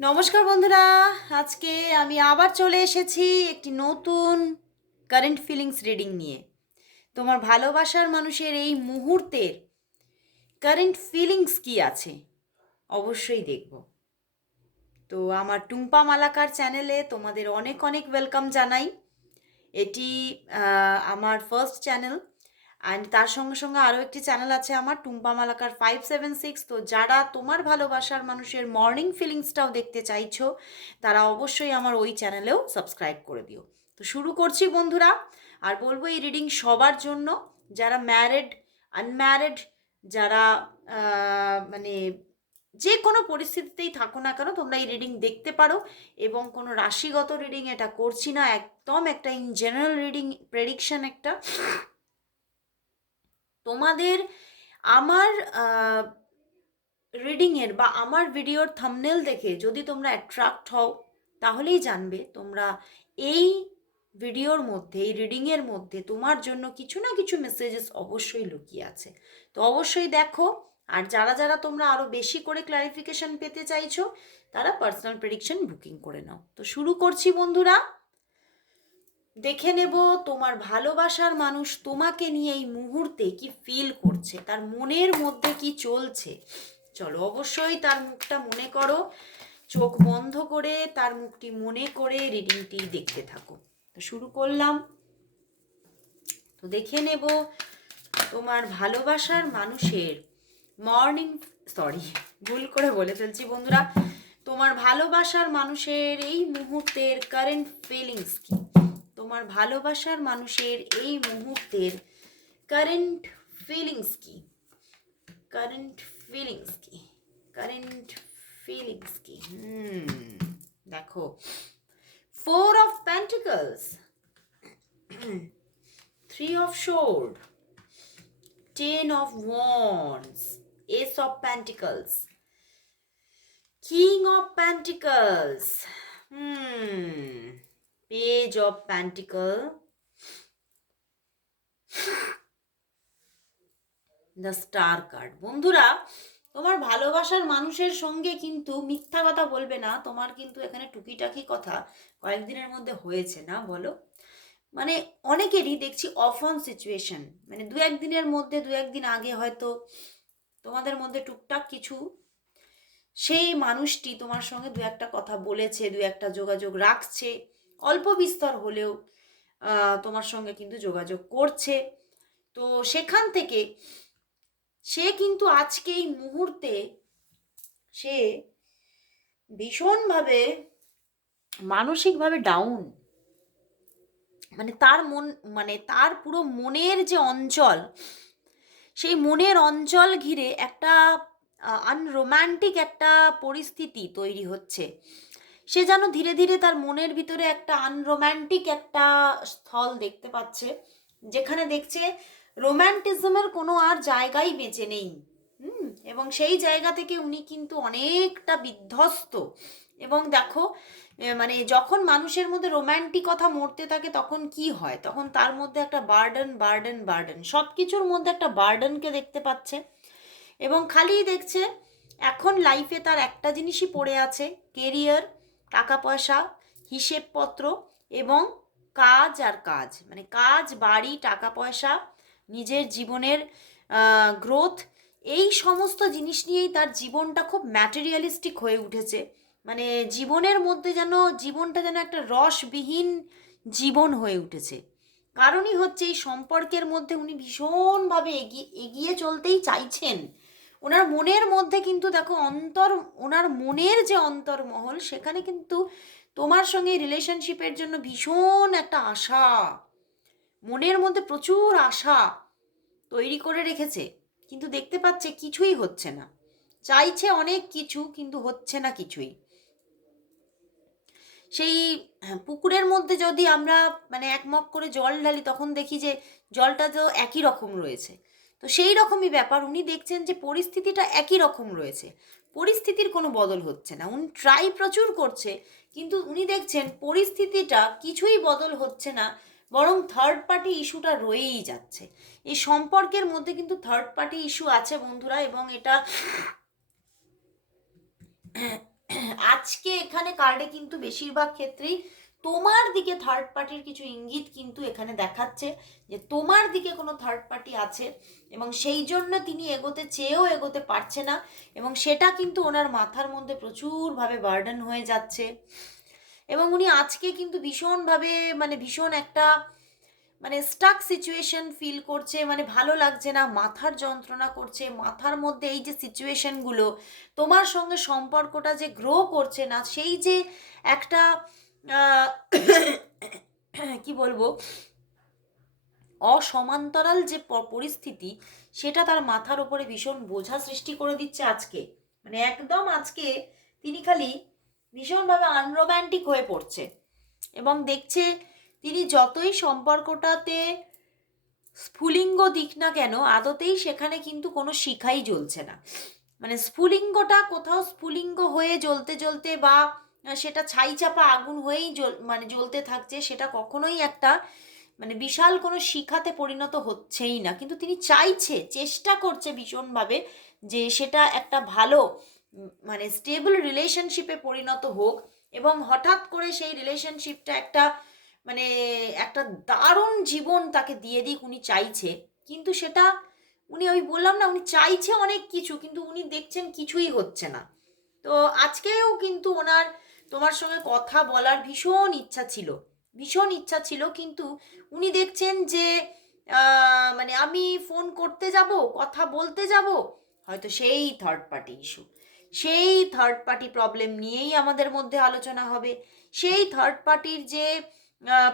নমস্কার বন্ধুরা, আজকে আমি আবার চলে এসেছি একটি নতুন কারেন্ট ফিলিংস রিডিং নিয়ে। তোমার ভালোবাসার মানুষের এই মুহূর্তের কারেন্ট ফিলিংস কি আছে, অবশ্যই দেখব। তো আমার টুম্পা মালাকার চ্যানেলে তোমাদের অনেক অনেক ওয়েলকাম জানাই। এটি আমার ফার্স্ট চ্যানেল অ্যান্ড তার সঙ্গে সঙ্গে আরও একটি চ্যানেল আছে আমার, Tumpa Malakar five seven six তো যারা তোমার ভালোবাসার মানুষের মর্নিং ফিলিংসটাও দেখতে চাইছো, তারা অবশ্যই আমার ওই চ্যানেলেও সাবস্ক্রাইব করে দিও। তো শুরু করছি বন্ধুরা, আর বলব এই রিডিং সবার জন্য। যারা ম্যারিড আনম্যারিড যারা মানে যে কোনো পরিস্থিতিতেই থাকো না কেন, তোমরা এই রিডিং দেখতে পারো এবং কোনো রাশিগত রিডিং এটা করছি না, একদম একটা ইন জেনারেল রিডিং প্রেডিকশন একটা। তোমাদের আমার রিডিংয়ের বা আমার ভিডিওর থামনেল দেখে যদি তোমরা অ্যাট্রাক্ট হও, তাহলেই জানবে তোমরা এই ভিডিওর মধ্যে, এই রিডিংয়ের মধ্যে তোমার জন্য কিছু না কিছু মেসেজেস অবশ্যই লুকিয়ে আছে। তো অবশ্যই দেখো, আর যারা যারা তোমরা আরও বেশি করে ক্লারিফিকেশন পেতে চাইছো, তারা পার্সোনাল প্রেডিকশন বুকিং করে নাও। তো শুরু করছি বন্ধুরা। দেখে নেব তোমার ভালোবাসার মানুষ তোমাকে নিয়ে এই মুহূর্তে কি ফিল করছে, তার মনের মধ্যে কি চলছে। চলো অবশ্যই তার মুখটা মনে করো, চোখ বন্ধ করে তার মুখটি মনে করে রিডিংটি দেখতে থাকো। তো শুরু করলাম। তো দেখে নেব তোমার ভালোবাসার মানুষের মর্নিং সরি ভুল করে বলে ফেলছি বন্ধুরা। তোমার ভালোবাসার মানুষের এই মুহূর্তের কারেন্ট ফিলিংস কি? তোমার ভালোবাসার মানুষের এই মুহূর্তের কারেন্ট ফিলিংস কি? কারেন্ট ফিলিংস কি? কারেন্ট ফিলিংস কি? হুম দেখো। Four of pentacles three of sword ten of wands ace of pentacles king of pentacles hmm page of pentacle the star card বন্ধুরা, তোমার ভালোবাসার মানুষের সঙ্গে কিন্তু মিথ্যা কথা বলবে না। তোমার কিন্তু এখানে টুকিটাকি কথা কয়েকদিনের মধ্যে হয়েছে না, বলো? মানে অনেকেরই দেখছি অফ অন সিচুয়েশন মানে দু একদিনের মধ্যে, দু একদিন আগে হয়তো তোমাদের মধ্যে টুকটাক কিছু সেই মানুষটি তোমার সঙ্গে দু একটা কথা বলেছে, দু একটা যোগাযোগ রাখছে। অল্প বিস্তর হলেও তোমার সঙ্গে কিন্তু যোগাযোগ করছে। তো সেখান থেকে সে কিন্তু আজকে এই মুহূর্তে সে ভীষণভাবে মানসিকভাবে ডাউন মানে তার মন মানে তার পুরো মনের যে অঞ্চল, সেই মনের অঞ্চল ঘিরে একটা আনরোম্যান্টিক একটা পরিস্থিতি তৈরি হচ্ছে। সে যেন ধীরে ধীরে তার মনের ভিতরে একটা আনরোম্যান্টিক একটা স্থল দেখতে পাচ্ছে, যেখানে দেখছে রোম্যান্টিজমের কোনো আর জায়গাই বেঁচে নেই। হুম? এবং সেই জায়গা থেকে উনি কিন্তু অনেকটা বিধ্বস্ত। এবং দেখো মানে যখন মানুষের মধ্যে রোম্যান্টিকতা মরতে থাকে তখন কি হয়? তখন তার মধ্যে একটা বার্ডেন বার্ডেন বার্ডেন সব কিছুর মধ্যে একটা বার্ডেনকে দেখতে পাচ্ছে। এবং খালি দেখছে, এখন লাইফে তার একটা জিনিসই পড়ে আছে কেরিয়ার টাকা পয়সা হিসেবপত্র এবং কাজ আর কাজ। মানে কাজ, বাড়ি টাকা পয়সা নিজের জীবনের গ্রোথ এই সমস্ত জিনিস নিয়েই তার জীবনটা খুব ম্যাটেরিয়ালিস্টিক হয়ে উঠেছে। মানে জীবনের মধ্যে যেন জীবনটা যেন একটা রসবিহীন জীবন হয়ে উঠেছে। কারণই হচ্ছে এই সম্পর্কের মধ্যে উনি ভীষণভাবে এগিয়ে এগিয়ে চলতেই চাইছেন। ওনার মনের মধ্যে কিন্তু দেখো অন্তর ওনার মনের যে অন্তর্মহল সেখানে কিন্তু তোমার সঙ্গে রিলেশনশিপের জন্য ভীষণ একটা আশা। মনের মধ্যে প্রচুর আশা তৈরি করে রেখেছে কিন্তু দেখতে পাচ্ছে কিছুই হচ্ছে না। চাইছে অনেক কিছু কিন্তু হচ্ছে না কিছুই। সেই হ্যাঁ, পুকুরের মধ্যে যদি আমরা মানে এক মগ করে জল ঢালি তখন দেখি যে জলটা তো একই রকম রয়েছে। তো সেই রকমই ব্যাপার। উনি দেখছেন যে পরিস্থিতিটা একই রকম রয়েছে। পরিস্থিতির কোনো বদল হচ্ছে না। উনি ট্রাই প্রচুর করছে, কিন্তু উনি দেখছেন পরিস্থিতিটা কিছুই বদল হচ্ছে না, বরং থার্ড পার্টি ইস্যুটা রয়েই যাচ্ছে। এই সম্পর্কের মধ্যে কিন্তু থার্ড পার্টি ইস্যু আছে বন্ধুরা, এবং এটা আজকে এখানে কার্ডে কিন্তু বেশিরভাগ ক্ষেত্রেই তোমার দিকে থার্ড পার্টির কিছু ইঙ্গিত কিন্তু এখানে দেখাচ্ছে যে তোমার দিকে কোনো থার্ড পার্টি আছে এবং সেই জন্য তিনি এগোতে চেয়েও এগোতে পারছে না এবং সেটা কিন্তু ওনার মাথার মধ্যে প্রচুরভাবে বার্ডেন হয়ে যাচ্ছে। এবং উনি আজকে কিন্তু ভীষণভাবে মানে ভীষণ একটা মানে স্টাক সিচুয়েশন ফিল করছে মানে ভালো লাগছে না, মাথার যন্ত্রণা করছে, মাথার মধ্যে এই যে সিচুয়েশনগুলো তোমার সঙ্গে সম্পর্কটা যে গ্রো করছে না, সেই যে একটা কি বলব? অসমান্তরাল যে পরিস্থিতি, সেটা তার মাথার উপরে ভীষণ বোঝা সৃষ্টি করে দিচ্ছে আজকে। মানে একদম আজকে তিনি খালি ভীষণভাবে আনরোম্যান্টিক হয়ে পড়ছে। এবং দেখছে তিনি যতই সম্পর্কটাতে স্ফুলিঙ্গ দিক না কেন, আদতেই সেখানে কিন্তু কোনো শিখাই জ্বলছে না। মানে স্ফুলিঙ্গটা কোথাও স্ফুলিঙ্গ হয়ে জ্বলতে জ্বলতে বা সেটা ছাই চাপা আগুন হয়েই জ্বল মানে জ্বলতে থাকছে, সেটা কখনোই একটা মানে বিশাল কোনো শিখাতে পরিণত হচ্ছেই না। কিন্তু তিনি চাইছে, চেষ্টা করছে ভীষণভাবে যে সেটা একটা ভালো মানে স্টেবল রিলেশনশিপে পরিণত হোক এবং হঠাৎ করে সেই রিলেশনশিপটা একটা মানে একটা দারুণ জীবন তাকে দিয়ে দিক উনি চাইছে। কিন্তু সেটা উনি ওই বললাম না, উনি চাইছে অনেক কিছু, কিন্তু উনি দেখছেন কিছুই হচ্ছে না। তো আজকেও কিন্তু ওনার তোমার সঙ্গে কথা বলার ভীষণ ইচ্ছা ছিল। ভীষণ ইচ্ছা ছিল, কিন্তু উনি দেখছেন যে মানে আমি ফোন করতে যাব, কথা বলতে যাব, হয়তো সেই থার্ড পার্টি ইস্যু সেই থার্ড পার্টি প্রবলেম নিয়েই আমাদের মধ্যে আলোচনা হবে। সেই থার্ড পার্টির যে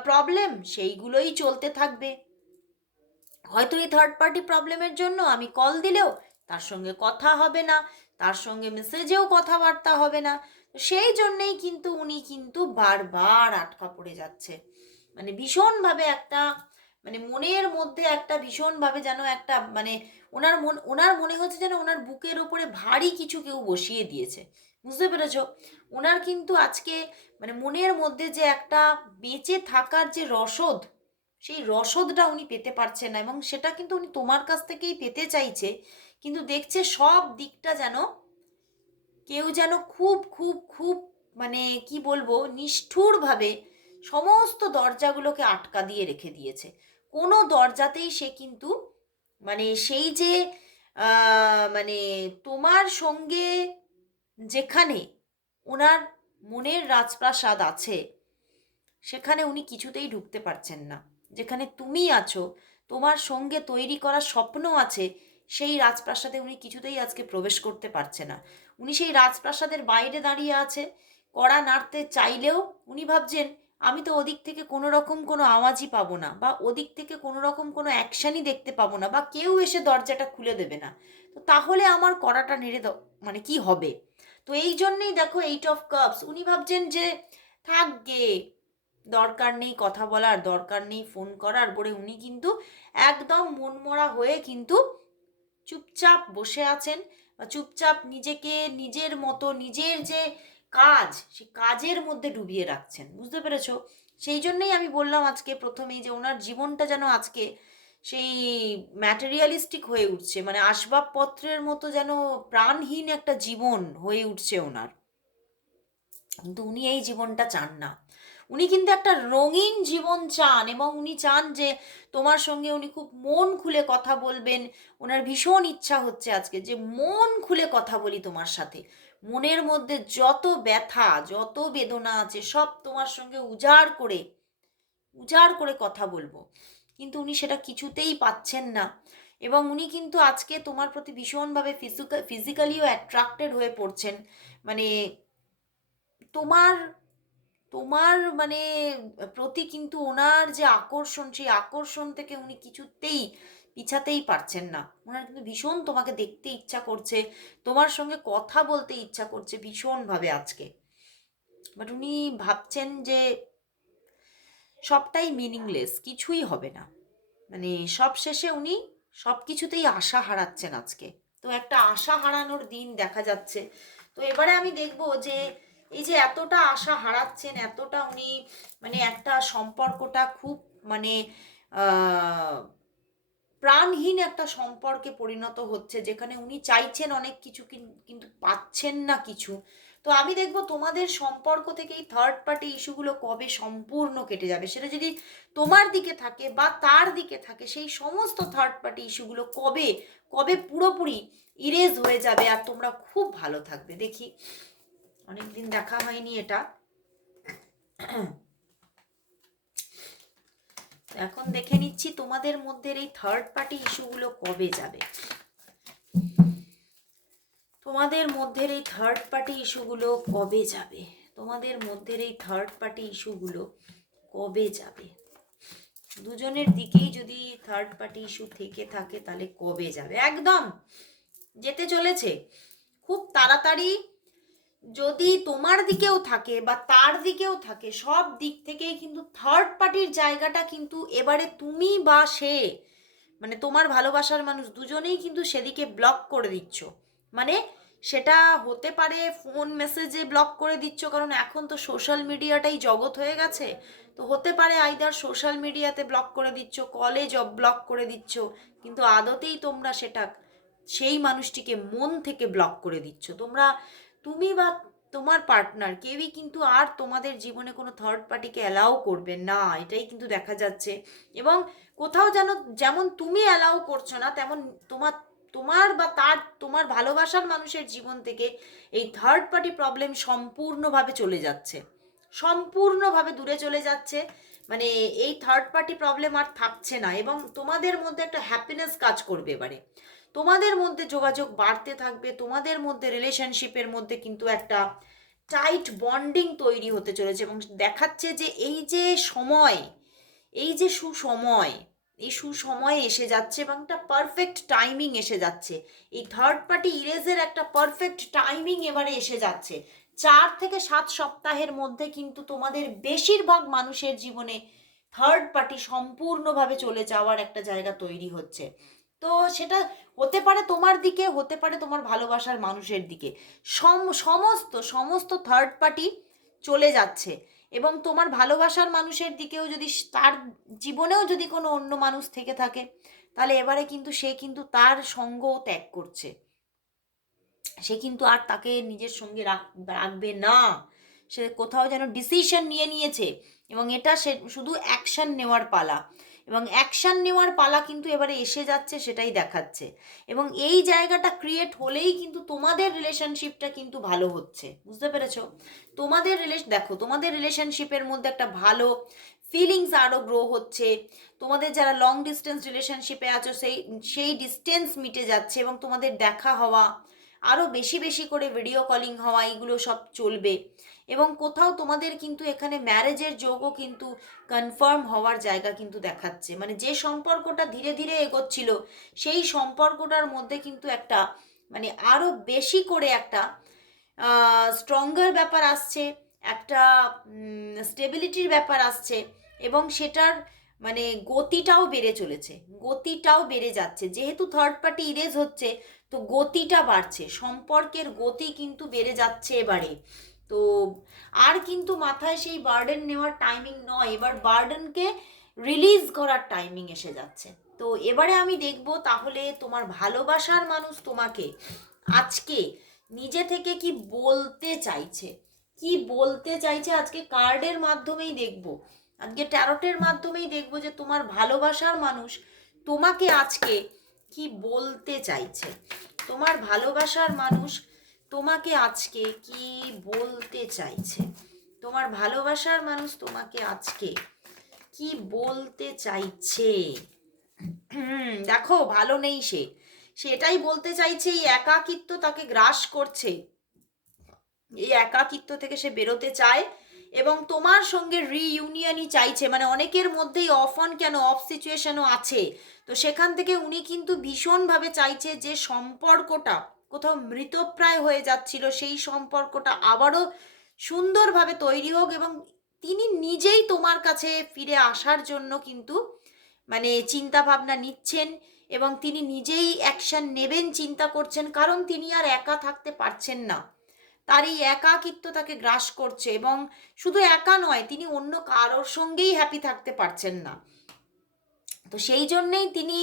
প্রবলেম সেইগুলোই চলতে থাকবে। হয়তো এই থার্ড পার্টি প্রবলেমের জন্য আমি কল দিলেও তার সঙ্গে কথা হবে না, তার সঙ্গে মেসেজেও কথাবার্তা হবে না। সেই জন্যেই কিন্তু উনি কিন্তু বারবার আটকা পড়ে যাচ্ছে। মানে ভীষণভাবে একটা মানে মনের মধ্যে একটা ভীষণভাবে যেন একটা মানে ওনার মন, ওনার মনে হচ্ছে যেন ওনার বুকের ওপরে ভারী কিছু কেউ বসিয়ে দিয়েছে। বুঝতে পেরেছ? ওনার কিন্তু আজকে মানে মনের মধ্যে যে একটা বেঁচে থাকার যে রসদ, সেই রসদটা উনি পেতে পারছেন না এবং সেটা কিন্তু উনি তোমার কাছ থেকেই পেতে চাইছে। কিন্তু দেখছে সব দিকটা যেন কেউ যেন খুব খুব খুব মানে কি বলব, নিষ্ঠুরভাবে সমস্ত দরজাগুলোকে আটকা দিয়ে রেখে দিয়েছে। কোনো দরজাতেই সে কিন্তু মানে সেই যে মানে তোমার সঙ্গে যেখানে ওনার মনের রাজপ্রাসাদ আছে, সেখানে উনি কিছুতেই ঢুকতে পারছেন না। যেখানে তুমি আছো, তোমার সঙ্গে তৈরি করা স্বপ্ন আছে, সেই রাজপ্রাসাদে উনি কিছুতেই আজকে প্রবেশ করতে পারছে না। উনি সেই রাজপ্রাসাদের বাইরে দাঁড়িয়ে আছে। কড়া নাড়তে চাইলেও উনি ভাবছেন, আমি তো ওদিক থেকে কোনো রকম কোনো আওয়াজই পাবো না বা ওদিক থেকে কোনো রকম কোনো অ্যাকশনই দেখতে পাবো না বা কেউ এসে দরজাটা খুলে দেবে না। তো তাহলে আমার কড়াটা নেড়ে মানে কি হবে? তো এই জন্যেই দেখো এইট অফ কাপস উনি ভাবছেন যে, থাক গে, দরকার নেই কথা বলার, দরকার নেই ফোন করার। পরে উনি কিন্তু একদম মনমরা হয়ে কিন্তু চুপচাপ বসে আছেন। বা চুপচাপ নিজেকে নিজের মতো, নিজের যে কাজ, সেই কাজের মধ্যে ডুবিয়ে রাখছেন। বুঝতে পেরেছ? সেই জন্যই আমি বললাম আজকে প্রথমেই যে ওনার জীবনটা যেন আজকে সেই ম্যাটেরিয়ালিস্টিক হয়ে উঠছে মানে আসবাবপত্রের মতো যেন প্রাণহীন একটা জীবন হয়ে উঠছে ওনার। কিন্তু উনি এই জীবনটা চান না। উনি কিন্তু একটা রঙিন জীবন চান এবং উনি চান যে তোমার সঙ্গে উনি খুব মন খুলে কথা বলবেন। ওনার ভীষণ ইচ্ছা হচ্ছে আজকে যে মন খুলে কথা বলি তোমার সাথে। মনের মধ্যে যত ব্যথা, যত বেদনা আছে, সব তোমার সঙ্গে উজাড় করে উজাড় করে কথা বলব। কিন্তু উনি সেটা কিছুতেই পাচ্ছেন না এবং উনি কিন্তু আজকে তোমার প্রতি ভীষণভাবে ফিজিক্যাল ফিজিক্যালিও অ্যাট্রাক্টেড হয়ে পড়ছেন। মানে তোমার তোমার মানে প্রতি কিন্তু ওনার যে আকর্ষণ, সেই আকর্ষণ থেকে উনি কিছুতেই পিছাতেই পারছেন না। ওনার কিন্তু ভীষণ তোমাকে দেখতে ইচ্ছা করছে, তোমার সঙ্গে কথা বলতে ইচ্ছা করছে ভীষণভাবে আজকে। বাট উনি ভাবছেন যে সবটাই মিনিংলেস কিছুই হবে না। মানে সব শেষে উনি সব কিছুতেই আশা হারাচ্ছেন আজকে। তো একটা আশা হারানোর দিন দেখা যাচ্ছে। তো এবারে আমি দেখব যে এই যে এতটা আশা হারাচ্ছেন, এতটা উনি মানে একটা সম্পর্কটা খুব মানে প্রাণহীন একটা সম্পর্কে পরিণত হচ্ছে, যেখানে উনি চাইছেন অনেক কিছু কিন- কিন্তু পাচ্ছেন না কিছু। তো আমি দেখব তোমাদের সম্পর্ক থেকে এই থার্ড পার্টি ইস্যুগুলো কবে সম্পূর্ণ কেটে যাবে? সেটা যদি তোমার দিকে থাকে বা তার দিকে থাকে, সেই সমস্ত থার্ড পার্টি ইস্যুগুলো কবে কবে পুরোপুরি ইরেজ হয়ে যাবে আর তোমরা খুব ভালো থাকবে। দেখি। অনেকদিন দেখা হয়নি এটা। এখন দেখে নিচ্ছি তোমাদের মধ্যে এই থার্ড পার্টি ইস্যুগুলো কবে যাবে। তোমাদের মধ্যে এই থার্ড পার্টি ইস্যুগুলো কবে যাবে? তোমাদের মধ্যে এই থার্ড পার্টি ইস্যুগুলো কবে যাবে? দুজনের দিকেই যদি থার্ড পার্টি ইস্যু থেকে থাকে তাহলে কবে যাবে? একদম! যেতে চলেছে। খুব তাড়াতাড়ি যদি তোমার দিকেও থাকে বা তার দিকেও থাকে, সব দিক থেকেই কিন্তু থার্ড পার্টির জায়গাটা কিন্তু এবারে তুমি বা সে মানে তোমার ভালোবাসার মানুষ দুজনেই কিন্তু সেদিকে ব্লক করে দিচ্ছ। মানে সেটা হতে পারে ফোন মেসেজে ব্লক করে দিচ্ছ, কারণ এখন তো সোশ্যাল মিডিয়াটাই জগৎ হয়ে গেছে। তো হতে পারে আইদার সোশ্যাল মিডিয়াতে ব্লক করে দিচ্ছ কলে জব ব্লক করে দিচ্ছ, কিন্তু আদতেই তোমরা সেটা, সেই মানুষটিকে মন থেকে ব্লক করে দিচ্ছ। তোমরা তুমি বা তোমার পার্টনার কেউই কিন্তু আর তোমাদের জীবনে কোনো থার্ড পার্টিকে অ্যালাউ করবে না, এটাই কিন্তু দেখা যাচ্ছে। এবং কোথাও যেন যেমন তুমি অ্যালাউ করছ না, তেমন তোমার তোমার বা তার, তোমার ভালোবাসার মানুষের জীবন থেকে এই থার্ড পার্টি প্রবলেম সম্পূর্ণভাবে চলে যাচ্ছে। সম্পূর্ণভাবে দূরে চলে যাচ্ছে। মানে এই থার্ড পার্টি প্রবলেম আর থাকছে না এবং তোমাদের মধ্যে একটা হ্যাপিনেস কাজ করবে এবারে। তোমাদের মধ্যে যোগাযোগ বাড়তে থাকবে, তোমাদের মধ্যে রিলেশনশিপের মধ্যে কিন্তু একটা টাইট বন্ডিং তৈরি হতে চলেছে এবং দেখাচ্ছে যে এই যে সময়, এই যে সুসময়, এই সুসময়ে এসে যাচ্ছে এবং একটা পারফেক্ট টাইমিং এসে যাচ্ছে। এই থার্ড পার্টি ইরেজের একটা পারফেক্ট টাইমিং এবারে এসে যাচ্ছে। চার থেকে সাত সপ্তাহের মধ্যে কিন্তু তোমাদের বেশিরভাগ মানুষের জীবনে থার্ড পার্টি সম্পূর্ণভাবে চলে যাওয়ার একটা জায়গা তৈরি হচ্ছে। তো সেটা হতে পারে তোমার দিকে, হতে পারে তোমার ভালোবাসার মানুষের দিকে। সম, সমস্ত সমস্ত থার্ড পার্টি চলে যাচ্ছে এবং তোমার ভালোবাসার মানুষের দিকেও যদি তার জীবনেও যদি কোনো অন্য মানুষ থেকে থাকে, তাহলে এবারে কিন্তু সে কিন্তু তার সঙ্গও ত্যাগ করছে। সে কিন্তু আর তাকে নিজের সঙ্গে রাখবে না। সে কোথাও যেন ডিসিশন নিয়ে নিয়েছে এবং এটা সে, শুধু অ্যাকশন নেওয়ার পালা। এবং অ্যাকশান নেওয়ার পালা কিন্তু এবারে এসে যাচ্ছে, সেটাই দেখাচ্ছে। এবং এই জায়গাটা ক্রিয়েট হলেই কিন্তু তোমাদের রিলেশনশিপটা কিন্তু ভালো হচ্ছে। বুঝতে পেরেছ? তোমাদের রিলেশ দেখো, তোমাদের রিলেশনশিপের মধ্যে একটা ভালো ফিলিংস আরও গ্রো হচ্ছে। তোমাদের যারা লং ডিস্টেন্স রিলেশনশিপে আছো, সেই সেই ডিস্টেন্স মিটে যাচ্ছে এবং তোমাদের দেখা হওয়া আরও বেশি বেশি করে ভিডিও কলিং হওয়া এগুলো সব চলবে। এবং কোথাও তোমাদের কিন্তু এখানে ম্যারেজের যোগও কিন্তু কনফার্ম হওয়ার জায়গা কিন্তু দেখাচ্ছে। মানে যে সম্পর্কটা ধীরে ধীরে এগোচ্ছিল, সেই সম্পর্কটার মধ্যে কিন্তু একটা মানে আরও বেশি করে একটা স্ট্রঙ্গার ব্যাপার আসছে, একটা স্টেবিলিটির ব্যাপার আসছে এবং সেটার মানে গতিটাও বেড়ে চলেছে, গতিটাও বেড়ে যাচ্ছে। যেহেতু থার্ড পার্টি ইরেজ হচ্ছে, তো গতিটা বাড়ছে, সম্পর্কের গতি কিন্তু বেড়ে যাচ্ছে এবারে। তো আর কিন্তু মাথায় সেই বার্ডেন নেওয়ার টাইমিং নয়। এবার বার্ডেনকে রিলিজ করার টাইমিং এসে যাচ্ছে। তো এবারে আমি দেখব তাহলে তোমার ভালোবাসার মানুষ তোমাকে আজকে নিজে থেকে কি বলতে চাইছে? কি বলতে চাইছে? আজকে কার্ডের মাধ্যমেই দেখব। আজকে ট্যারটের মাধ্যমেই দেখব যে তোমার ভালোবাসার মানুষ তোমাকে আজকে কি বলতে চাইছে? তোমার ভালোবাসার মানুষ তোমাকে আজকে কি বলতে চাইছে? তোমার ভালোবাসার মানুষ তোমাকে আজকে কি বলতে চাইছে? দেখো, ভালো নেই সে। সেটাই বলতে চাইছে, এই একাকিত্ব তাকে গ্রাস করছে। এই একাকিত্ব থেকে সে বেরোতে চায় এবং তোমার সঙ্গে রিইউনিয়নই চাইছে। মানে অনেকের মধ্যেই অফ অন কেন অফ সিচুয়েশনও আছে। তো সেখান থেকে উনি কিন্তু ভীষণভাবে চাইছে যে সম্পর্কটা কোথাও মৃতপ্রায় হয়ে যাচ্ছিল, সেই সম্পর্কটা আবারও সুন্দরভাবে তৈরি হোক এবং তিনি নিজেই তোমার কাছে ফিরে আসার জন্য কিন্তু মানে চিন্তা ভাবনা নিচ্ছেন এবং তিনি নিজেই অ্যাকশন নেবেন, চিন্তা করছেন, কারণ তিনি আর একা থাকতে পারছেন না। তার এই একাকিত্ব তাকে গ্রাস করছে এবং শুধু একা নয়, তিনি অন্য কারোর সঙ্গেই হ্যাপি থাকতে পারছেন না। তো সেই জন্যেই তিনি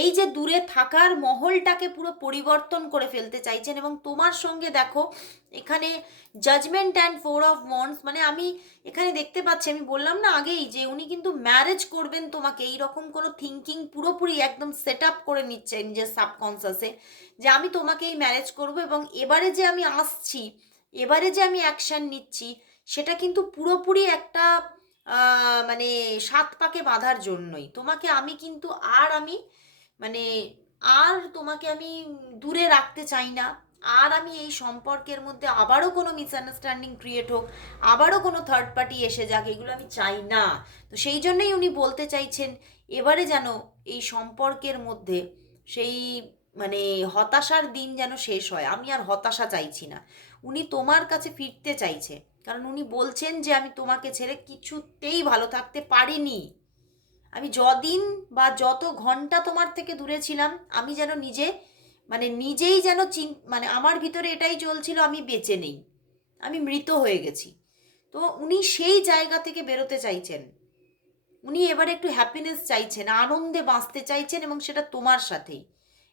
এই যে দূরে থাকার মহলটাকে পুরো পরিবর্তন করে ফেলতে চাইছেন এবং তোমার সঙ্গে দেখো, এখানে জাজমেন্ট অ্যান্ড ফোর অফ মন্স মানে আমি এখানে দেখতে পাচ্ছি, আমি বললাম না আগেই যে উনি কিন্তু ম্যারেজ করবেন তোমাকে এই রকম কোনো থিঙ্কিং পুরোপুরি একদম সেট আপ করে নিচ্ছে নিজের সাবকনসাসে যে আমি তোমাকেই ম্যারেজ করব এবং এবারে যে আমি আসছি, এবারে যে আমি অ্যাকশান নিচ্ছি, সেটা কিন্তু পুরোপুরি একটা মানে সাত পাকে বাঁধার জন্যই। তোমাকে আমি কিন্তু আর আমি মানে আর তোমাকে আমি দূরে রাখতে চাই না। আর আমি এই সম্পর্কের মধ্যে আবারও কোনো মিসআন্ডারস্ট্যান্ডিং ক্রিয়েট হোক, আবারও কোনো থার্ড পার্টি এসে যাক, এগুলো আমি চাই না। তো সেই জন্যই উনি বলতে চাইছেন, এবারে যেন এই সম্পর্কের মধ্যে সেই মানে হতাশার দিন যেন শেষ হয়। আমি আর হতাশা চাইছি না। উনি তোমার কাছে ফিরতে চাইছে। কারণ উনি বলছেন যে আমি তোমাকে ছেড়ে কিছুতেই ভালো থাকতে পারিনি। আমি যদিন বা যত ঘণ্টা তোমার থেকে দূরে ছিলাম, আমি যেন নিজে মানে নিজেই যেন চিন মানে আমার ভিতরে এটাই চলছিল, আমি বেঁচে নেই। আমি মৃত হয়ে গেছি। তো উনি সেই জায়গা থেকে বেরোতে চাইছেন। উনি এবারে একটু হ্যাপিনেস চাইছেন, আনন্দে বাঁচতে চাইছেন এবং সেটা তোমার সাথেই।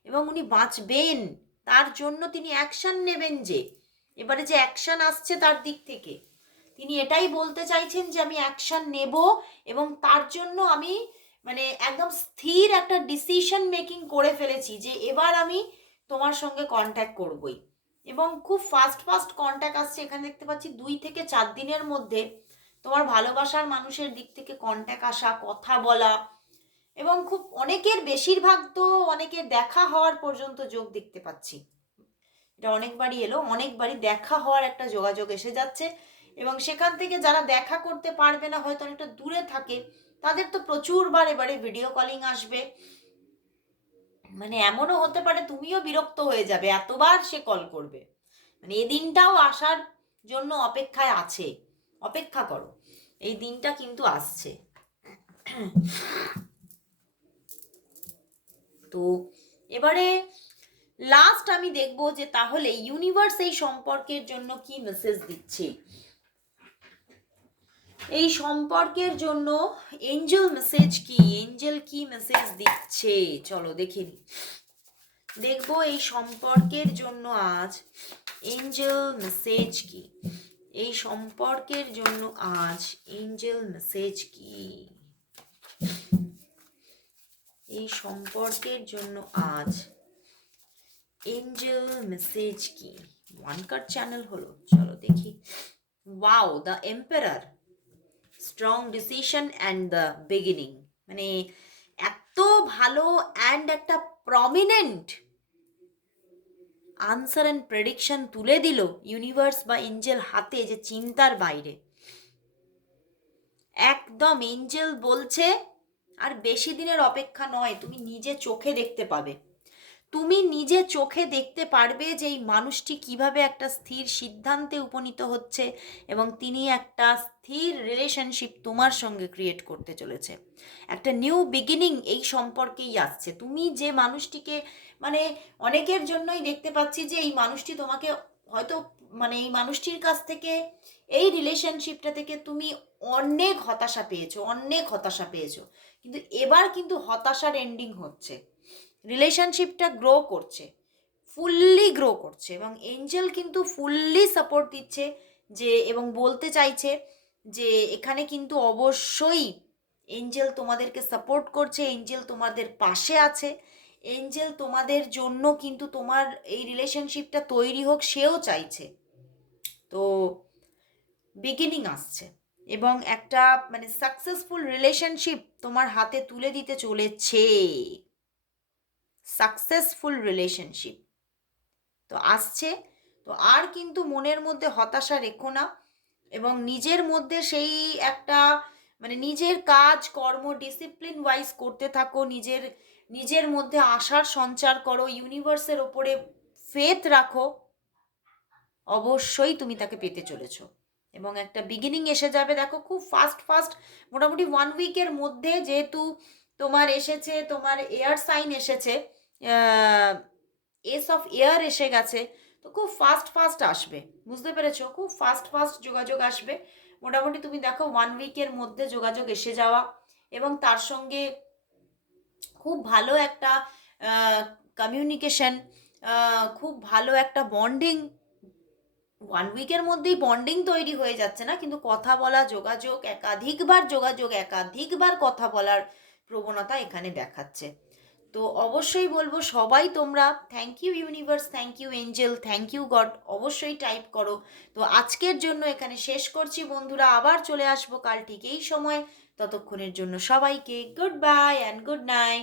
এবং উনি বাঁচবেন, তার জন্য তিনি অ্যাকশন নেবেন যে এবারে যে অ্যাকশন আসছে তার দিক থেকে। তিনি এটাই বলতে চাইছেন যে আমি অ্যাকশন নেব এবং তার জন্য আমি মানে একদম স্থির একটা ডিসিশন মেকিং করে ফেলেছি যে এবার আমি তোমার সঙ্গে কন্ট্যাক্ট করবই। এবং খুব ফাস্ট ফাস্ট কন্ট্যাক্ট আসছে। এখানে দেখতে পাচ্ছি দুই থেকে চার দিনের মধ্যে তোমার ভালোবাসার মানুষের দিক থেকে কন্ট্যাক্ট আসা, কথা বলা এবং খুব অনেকের বেশিরভাগ তো অনেকের দেখা হওয়ার পর্যন্ত যোগ দেখতে পাচ্ছি। এটা অনেকবারই এলো, অনেকবারই দেখা হওয়ার একটা যোগাযোগ এসে যাচ্ছে এবং সেখান থেকে যারা দেখা করতে পারবে না, হয়তো অনেকটা দূরে থাকে, তাদের তো প্রচুরবার এবারে ভিডিও কলিং আসবে। মানে এমনও হতে পারে তুমিও বিরক্ত হয়ে যাবে, এতবার সে কল করবে। মানে এই দিনটাও আসার জন্য অপেক্ষায় আছে, অপেক্ষা করো, এই দিনটা কিন্তু আসছে। তো এবারে লাস্ট আমি দেখব যে তাহলে ইউনিভার্স এই সম্পর্কের জন্য কি মেসেজ দিচ্ছে। এই সম্পর্কের জন্য এঞ্জেল মেসেজ কি? এঞ্জেল কি মেসেজ দিচ্ছে? চলো দেখে নি। দেখব এই সম্পর্কের জন্য আজ এঞ্জেল মেসেজ কি? এই সম্পর্কের জন্য আজ এঞ্জেল মেসেজ কি? এই সম্পর্কের জন্য আজ এঞ্জেল মেসেজ কি ওয়ান কার্ড চ্যানেল হলো চলো দেখি wow the emperor strong decision and the beginning মানে এত ভালো অ্যান্ড একটা প্রমিনেন্ট আনসার অ্যান্ড প্রেডিকশন তুলে দিল ইউনিভার্স বা এঞ্জেল হাতে যে চিন্তার বাইরে একদম এঞ্জেল বলছে আর বেশি দিনের অপেক্ষা নয় তুমি নিজে চোখে দেখতে পাবে তুমি নিজে চোখে দেখতে পারবে যে এই মানুষটি কীভাবে একটা স্থির সিদ্ধান্তে উপনীত হচ্ছে এবং তিনি একটা স্থির রিলেশনশিপ তোমার সঙ্গে ক্রিয়েট করতে চলেছে। একটা নিউ বিগিনিং এই সম্পর্কেই আসছে। তুমি যে মানুষটিকে মানে অনেকের জন্যই দেখতে পাচ্ছি যে এই মানুষটি তোমাকে হয়তো মানে এই মানুষটির কাছ থেকে, এই রিলেশনশিপটা থেকে তুমি অনেক হতাশা পেয়েছ, অনেক হতাশা পেয়েছ। কিন্তু এবার কিন্তু হতাশার এন্ডিং হচ্ছে। রিলেশনশিপটা গ্রো করছে ফুললি গ্রো করছে এবং এঞ্জেল কিন্তু ফুললি সাপোর্ট দিচ্ছে যে এবং বলতে চাইছে যে এখানে কিন্তু অবশ্যই এঞ্জেল তোমাদেরকে সাপোর্ট করছে এঞ্জেল তোমাদের পাশে আছে এঞ্জেল তোমাদের জন্য কিন্তু তোমার এই রিলেশনশিপটা তৈরি হোক সেও চাইছে। তো বিগিনিং আসছে এবং একটা মানে সাকসেসফুল রিলেশনশিপ তোমার হাতে তুলে দিতে চলেছে। সাকসেসফুল রিলেশনশিপ তো আসছে, তো আর কিন্তু মনের মধ্যে হতাশা রেখো না এবং নিজের মধ্যে সেই একটা মানে নিজের কাজ, কর্ম ডিসিপ্লিন ওয়াইজ করতে থাকো, নিজের নিজের মধ্যে আশার সঞ্চার করো ইউনিভার্সের ওপরে ফেথ রাখো, অবশ্যই তুমি তাকে পেতে চলেছো। এবং একটা বিগিনিং এসে যাবে, দেখো খুব ফাস্ট ফাস্ট মোটামুটি ওয়ান উইকের মধ্যে যেহেতু তোমার এসেছে, তোমার এয়ার সাইন এসেছে এস অফ এয়ার এসে গেছে, তো খুব ফাস্ট ফাস্ট আসবে, বুঝতে পেরেছ? খুব ফাস্ট ফাস্ট যোগাযোগ আসবে। মোটামুটি তুমি দেখো ওয়ান উইকের মধ্যে যোগাযোগ এসে যাওয়া এবং তার সঙ্গে খুব ভালো একটা কমিউনিকেশন খুব ভালো একটা বন্ডিং ওয়ান উইকের মধ্যেই বন্ডিং তৈরি হয়ে যাচ্ছে না, কিন্তু কথা বলা, যোগাযোগ একাধিকবার যোগাযোগ একাধিকবার কথা বলার প্রবণতা এখানে দেখাচ্ছে। তো অবশ্যই বলব সবাই তোমরা thank you universe thank you angel thank you God অবশ্যই টাইপ করো। তো আজকের জন্য এখানে শেষ করছি বন্ধুরা, আবার চলে আসব কাল ঠিক এই সময়। ততক্ষণের জন্য সবাইকে good bye and good night